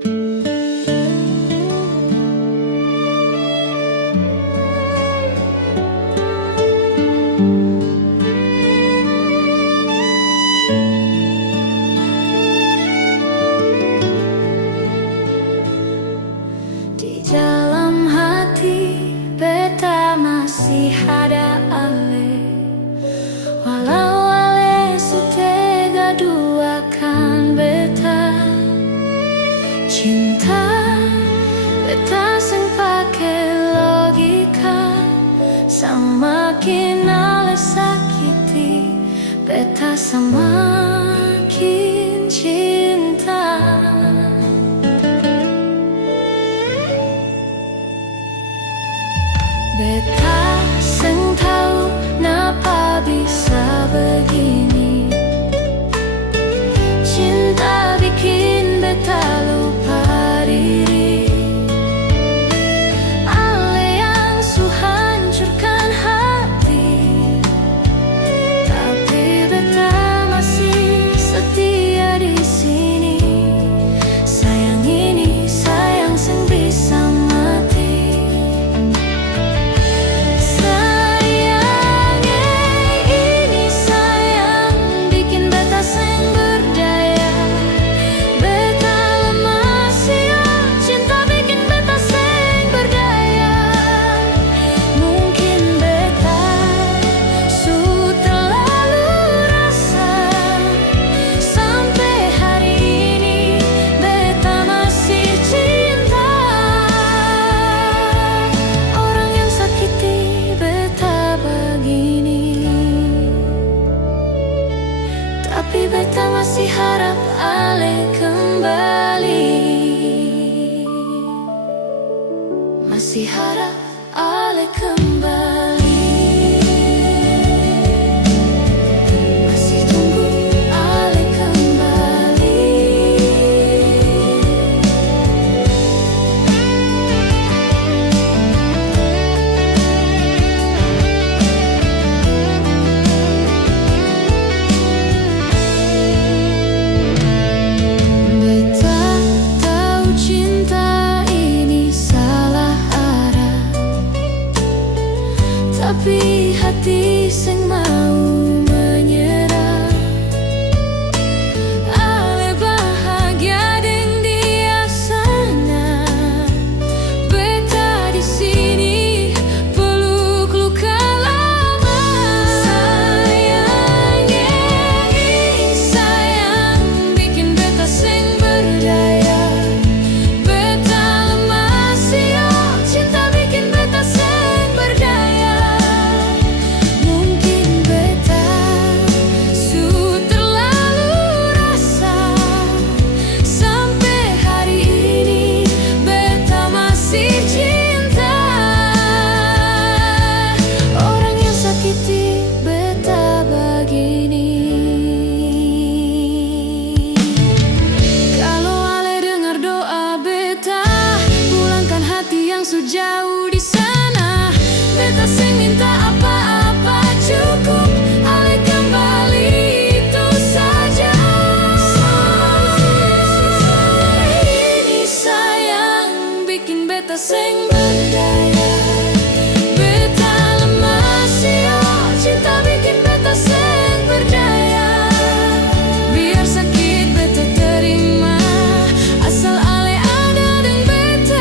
Di dalam hati beta masih ada ale, walau ale setega duakan beta. Cinta beta sing pake logika, semakin ale sakiti beta semakin cinta. Beta seng tahu napa bisa begini. Cinta bikin beta lupa diri. Ale yang su hancurkan hati, tapi beta masih setia di sini. Sayang ini sayang seng bisa mati. Tapi beta masih harap ale kembali. Masih harap ale kembali. Masih tunggu ale kembali. Tapi hati seng mau menyerah. Ale bahagia deng dia sana, beta di sini peluk luka lama. Sayangnya ini sayang bikin beta seng berdaya. Beta lemah siok, cinta bikin beta seng berdaya. Jauh di sana, beta seng minta apa-apa, cukup ale kembali itu saja. Ini sayang bikin beta seng berdaya. Beta lemah siok, cinta bikin beta seng berdaya. Biar sakit beta terima, asal ale ada deng beta.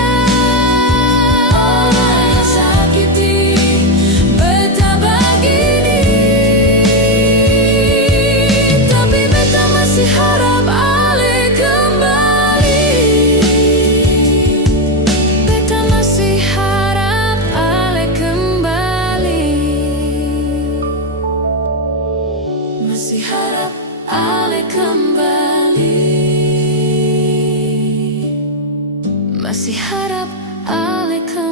Masih harap ale kembali. Masih harap ale kembali.